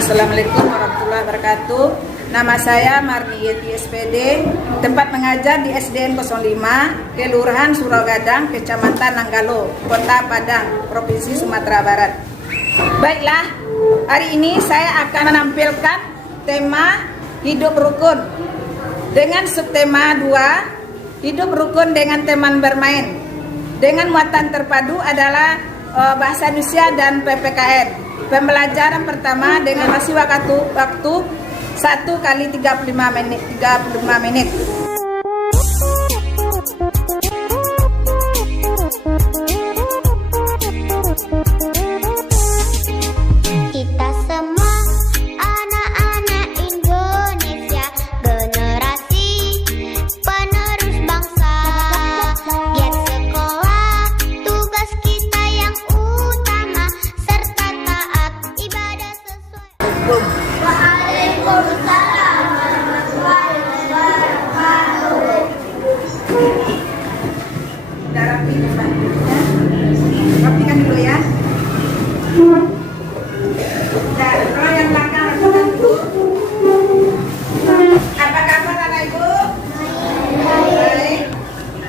Assalamualaikum warahmatullahi wabarakatuh. Nama saya Marni Yeti SPD, tempat mengajar di SDN 05, Kelurahan Surogadang, Kecamatan Nanggalo, Kota Padang, Provinsi Sumatera Barat. Baiklah, hari ini saya akan menampilkan tema hidup rukun dengan subtema 2, hidup rukun dengan teman bermain. Dengan muatan terpadu adalah bahasa Indonesia dan PPKN. Pembelajaran pertama dengan masih waktu 1 kali 35 menit. Kita semua anak-anak Indonesia, generasi penerus bangsa. Giat sekolah, tugas kita yang utama, serta taat ibadah sesuai. Waalaikumsalam warahmatullahi wabarakatuh. Rapikan dulu ya. Nah, kalau yang belakang rapikan dulu. Apa kabar anak ibu? Baik.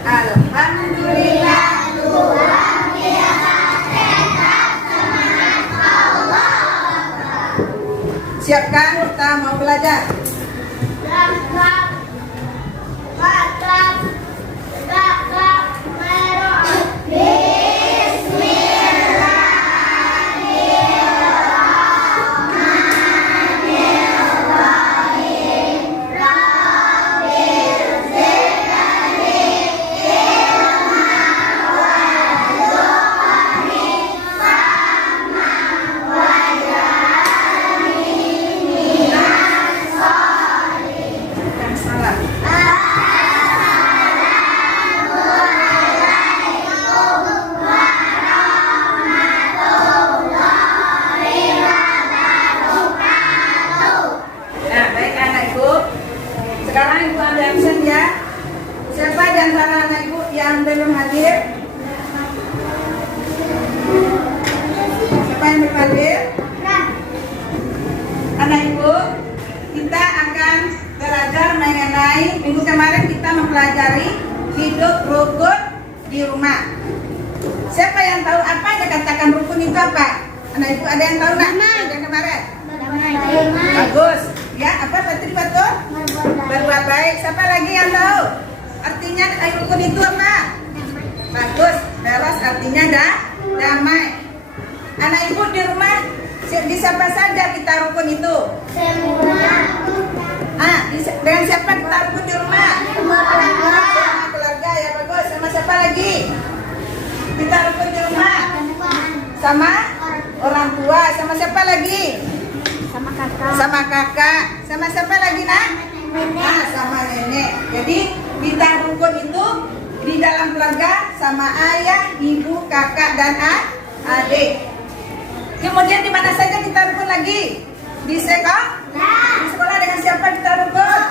Alhamdulillah. Tuhan biasa sehat, semangat Allah. Siapkan, kita mau belajar. Yang salah. Nah, baik anak ibu. Sekarang ibu ambil absen ya. Siapa di antara anak ibu yang belum hadir? Siapa yang belum hadir? Anak ibu, kita akan belajar mengenai minggu kemarin kita mempelajari hidup rukun di rumah. Siapa yang tahu apa yang dikatakan rukun itu apa? Anak ibu ada yang tahu nggak? Yang kemarin? Bagus. Ya, apa berarti betul? Berbuat baik. Siapa lagi yang tahu? Artinya rukun itu apa? Bagus. Beres artinya damai. Anak ibu di rumah, di siapa saja kita rukun itu? Dengan siapa kita rukun di rumah? Sama keluarga ya, bagus. Sama siapa lagi? Kita rukun di rumah? Sama orang tua. Sama siapa lagi? Sama kakak. Sama siapa lagi nak? Sama nenek. Jadi kita rukun itu di dalam keluarga sama ayah, ibu, kakak dan adik. Kemudian di mana saja kita rukun lagi? Di sekolah? Di sekolah dengan siapa kita rukun?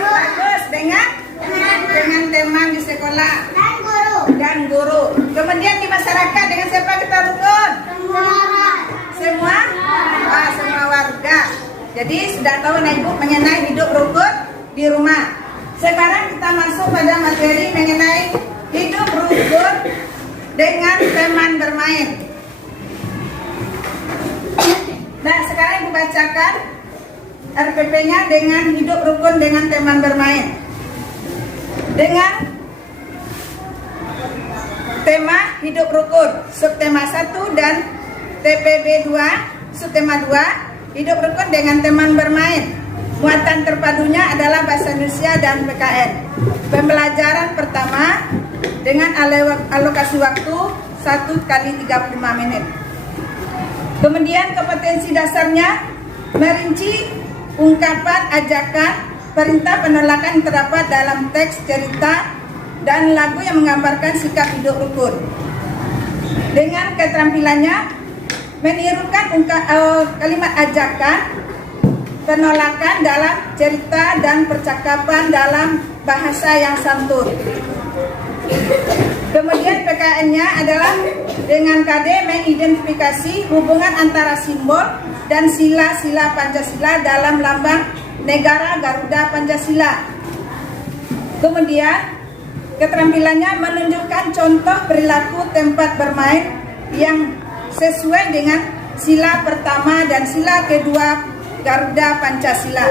Bagus. Dengan teman di sekolah dan guru. Kemudian di masyarakat dengan siapa kita rukun? Semua? Semua warga. Jadi sudah tahu anak ibu mengenai hidup rukun di rumah. Sekarang kita masuk pada materi mengenai hidup rukun dengan teman bermain. Nah, sekarang ibu bacakan RPP-nya dengan hidup rukun dengan teman bermain. Dengan tema hidup rukun, subtema 1 dan TPB 2, subtema 2, hidup rukun dengan teman bermain. Muatan terpadunya adalah bahasa Indonesia dan PKN. Pembelajaran pertama dengan alokasi waktu 1 kali 35 menit. Kemudian kompetensi dasarnya merinci ungkapan, ajakan, perintah, penolakan yang terdapat dalam teks cerita dan lagu yang menggambarkan sikap hidup rukun. Dengan keterampilannya menirukan kalimat ajakan, penolakan dalam cerita dan percakapan dalam bahasa yang santun. Kemudian PKN-nya adalah dengan KD mengidentifikasi hubungan antara simbol dan sila-sila Pancasila dalam lambang negara Garuda Pancasila. Kemudian keterampilannya menunjukkan contoh perilaku tempat bermain yang sesuai dengan sila pertama dan sila kedua Garuda Pancasila.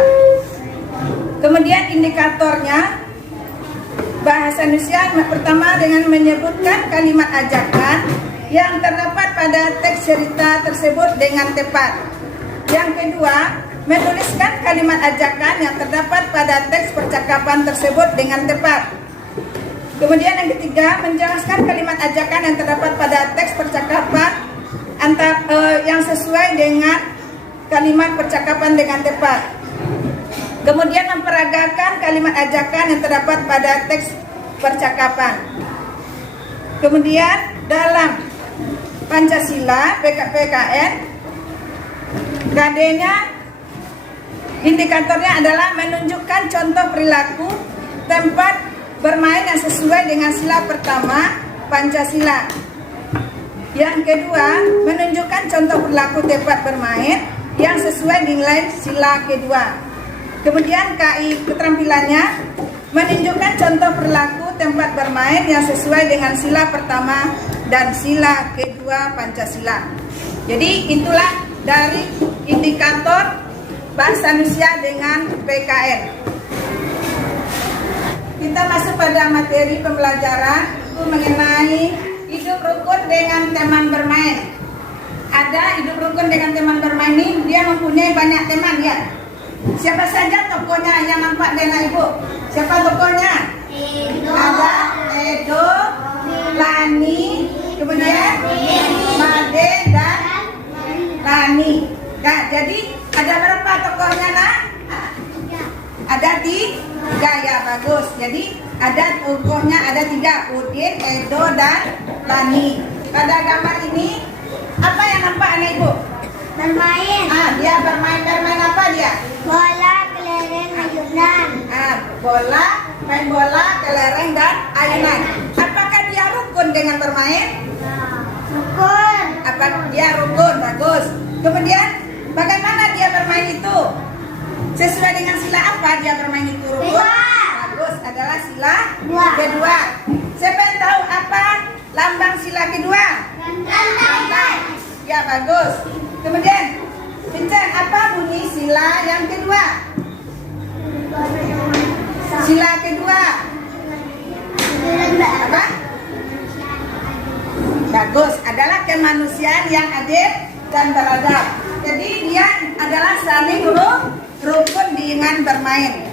Kemudian indikatornya, bahasa Indonesia pertama dengan menyebutkan kalimat ajakan yang terdapat pada teks cerita tersebut dengan tepat. Yang kedua, menuliskan kalimat ajakan yang terdapat pada teks percakapan tersebut dengan tepat. Kemudian yang ketiga, menjelaskan kalimat ajakan yang terdapat pada teks percakapan yang sesuai dengan kalimat percakapan dengan tepat. Kemudian memperagakan kalimat ajakan yang terdapat pada teks percakapan. Kemudian dalam Pancasila PKN KD-nya indikatornya adalah menunjukkan contoh perilaku tempat bermain yang sesuai dengan sila pertama Pancasila. Yang kedua, menunjukkan contoh perilaku tempat bermain yang sesuai dengan sila kedua. Kemudian KI keterampilannya menunjukkan contoh perilaku tempat bermain yang sesuai dengan sila pertama dan sila kedua Pancasila. Jadi itulah dari indikator bahasa Indonesia dengan PKN. Kita masuk pada materi pembelajaran itu mengenai hidup rukun dengan teman bermain. Ada hidup rukun dengan teman bermain ini, dia mempunyai banyak teman ya. Siapa saja tokohnya yang nampak dengan ibu? Siapa tokohnya? Ada Edo, Lani, kemudian Made dan Lani. Nah, jadi ada berapa tokohnya nak? Ada tiga ya, bagus. Jadi ada tokohnya ada tiga, Udin, Edo dan Lani. Pada gambar ini apa yang nampak anak ibu? Bermain. Dia bermain apa dia? Bola, kelereng, ayunan. Main bola, kelereng dan ayunan. Apakah dia rukun dengan bermain? Rukun. Apa dia rukun? Bagus. Kemudian bagaimana dia bermain itu? Sesuai dengan sila apa dia bermain itu rukun? Bagus, adalah sila kedua. Siapa yang tahu apa lambang sila kedua? Lantai. Ya, bagus. Kemudian, Vincent, apa bunyi sila yang kedua? Sila kedua. Apa? Bagus, adalah kemanusiaan yang adil dan beradab. Jadi dia adalah saling rukun dengan bermain.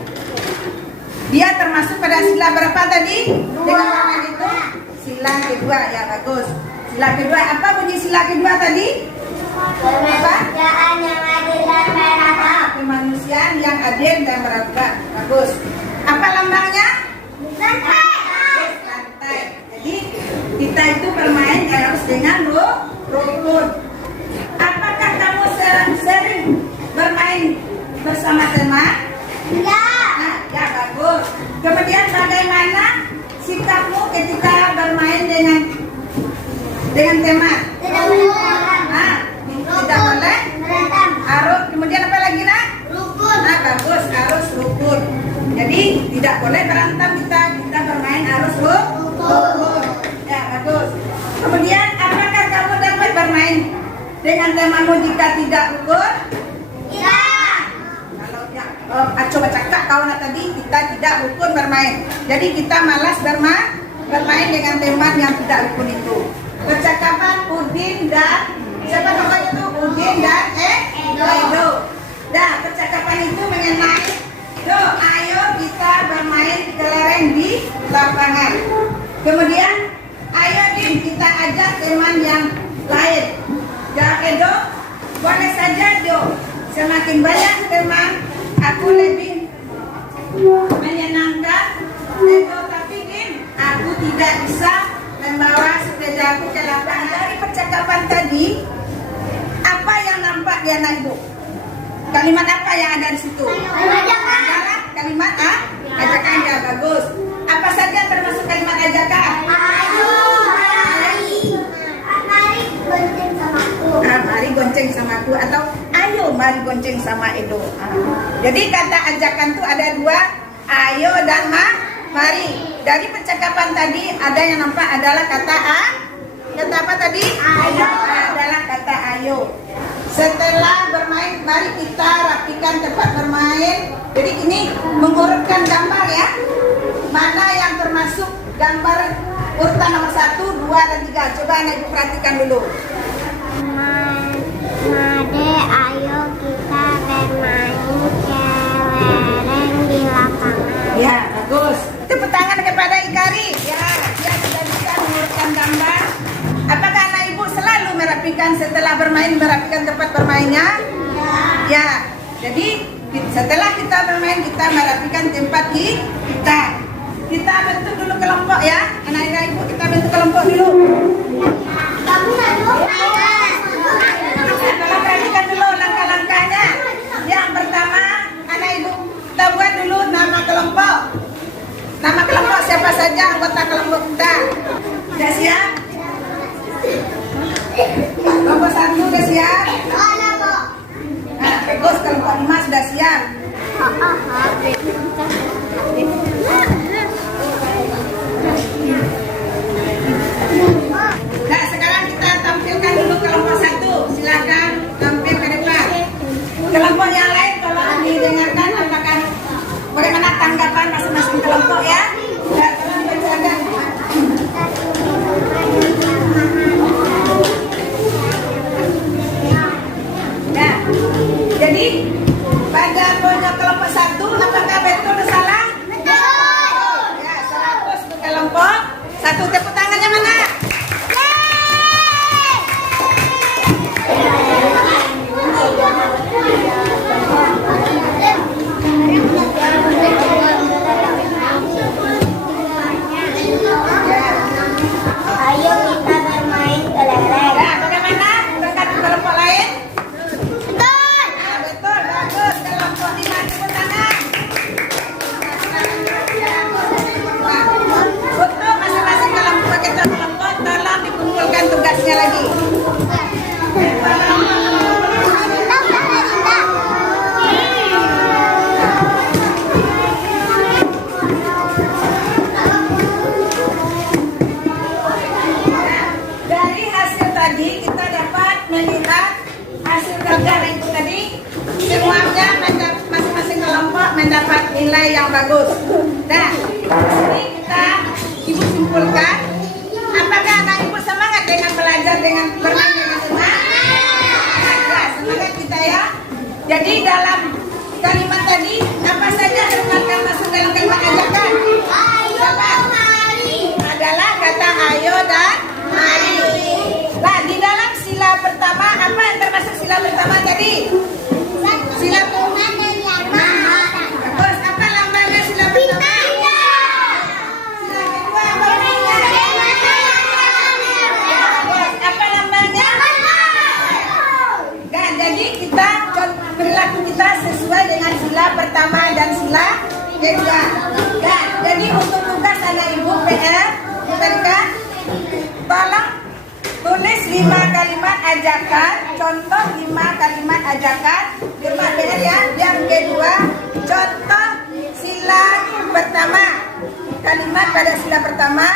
Dia termasuk pada sila berapa tadi? Dengan bermain itu sila kedua, ya bagus. Sila kedua, apa bunyi sila kedua tadi? Kemanusiaan yang adil dan beradab. Kemanusiaan yang adil dan beradab. Bagus. Apa lambangnya? Lantai. Jadi kita itu bermain harus dengan rukun. Apakah kamu sering bermain bersama teman? Ya. Ya bagus. Kemudian bagaimana sikapmu ketika bermain dengan teman? Tidak boleh. Tidak boleh. Harus. Kemudian apa lagi nak? Rukun. Bagus, harus rukun. Jadi tidak boleh berantem kita bermain harus rukun. Ya bagus. Kemudian apakah kamu dapat bermain dengan temanmu jika tidak rukun? Ya. Coba cakap kawan tadi kita tidak rukun bermain. Jadi kita malas bermain dengan teman yang tidak rukun itu. Percakapan Udin dan siapa namanya itu? Udin dan Edo. Nah, percakapan itu mengenai ayo kita bermain kelereng di lapangan. Kemudian ayo Din kita ajak teman yang lain. Ya Edo, boleh saja Do. Semakin banyak teman aku lebih menyenangkan. Edo, tapi Din aku tidak bisa membawa sepedaku ke lapangan. Dari percakapan tadi, apa yang nampak di anak ibu? Kalimat apa yang ada di situ? Kalimat ajakan ya bagus. Apa saja termasuk kalimat ajakan? Ayo, mari gonceng sama aku. Mari gonceng sama aku atau ayo mari gonceng sama Edo. Jadi kata ajakan tuh ada dua, ayo dan mari. Dari percakapan tadi ada yang nampak adalah kata kata apa tadi? Ayo. Adalah kata ayo. Setelah bermain, mari kita rapikan tempat bermain. Jadi ini mengurutkan gambar ya. Mana yang termasuk gambar urutan nomor 1, 2, dan 3. Coba anak ibu perhatikan dulu. Made, ayo kita bermain kelereng di lapangan. Ya, bagus. Tepuk tangan kepada Ikari. Ya, dia sudah bisa mengurutkan gambar. Apakah anak ibu selalu merapikan setelah bermain, merapikan tempat bermainnya? Ya. Jadi setelah kita bermain, kita merapikan tempat kita. Kita bentuk dulu kelompok ya. Anak-anak ibu, kita bentuk kelompok dulu. Setelah perhatikan dulu langkah-langkahnya. Yang pertama, anak ibu kita buat dulu nama kelompok. Nama kelompok siapa saja anggota kelompok kita. Sudah siap? Kelompok 1 sudah siap? Nah, bagus, kelompok 5 sudah siap? Nah, sekarang kita tampilkan dulu kelompok 1. Silakan tampil ke depan. Kelompok yang lain tolong didengarkan apakah bagaimana tanggapan masing-masing kelompok ya. Ya, tolong dijaga. Nah, jadi pada punya kelompok 1 apakah betul atau salah? Betul. Ya, 100 untuk kelompok 1. Tepuk tangannya mana? Ayo kita bermain kelereng. Nah, bagaimana dengan kelompok lain? Betul. Nah, betul, bagus. Kelompok 5 tepuk tangan. Untuk masing-masing kelompok kita tolong dikumpulkan tugasnya lagi. Dari hasil tadi kita dapat melihat hasil kerja itu tadi semuanya masing-masing kelompok mendapat nilai yang bagus. Nah, di sini kita ibu simpulkan apakah anak ibu semangat dengan belajar dengan bermain dengan senang? Ya, semangat kita ya. Jadi dalam kalimat tadi apa saja yang masuk dalam kalimat ajakan? Ayo mari. Adalah kata ayo dan mari. Nah, di dalam sila pertama apa yang termasuk sila pertama tadi? Sila Tuhan dan yang maha. Terus apa lambangnya sila pertama? Sila kedua apa lambangnya? Apa lambangnya? Nah, jadi kita perilaku kita sesuai dengan sila pertama dan sila kedua. Nah, jadi untuk tugas anak ibu PR diberikan, tolong tulis 5 kalimat ajakan, contoh 5 kalimat ajakan. Firman PR ya. Yang kedua, contoh sila pertama, kalimat pada sila pertama,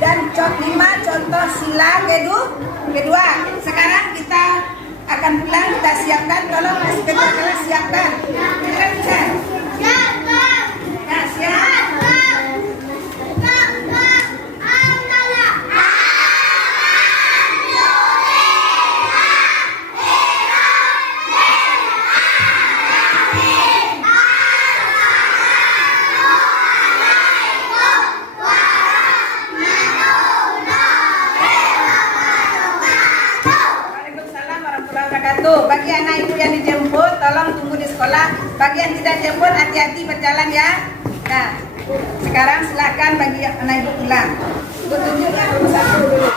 dan 5 contoh sila kedua. Sekarang kita akan pulang, kita siapkan. Tolong masih kelas siapkan. Bisa? Nah, siap. Waalaikumsalam warahmatullahi wabarakatuh. Bagi anak ibu yang dijemput, tolong tunggu di sekolah. Bagi yang tidak jemput, hati-hati berjalan ya. Nah, sekarang silakan bagi anak ibu pulang. Ibu tunjuk ya, nomor 1 dulu.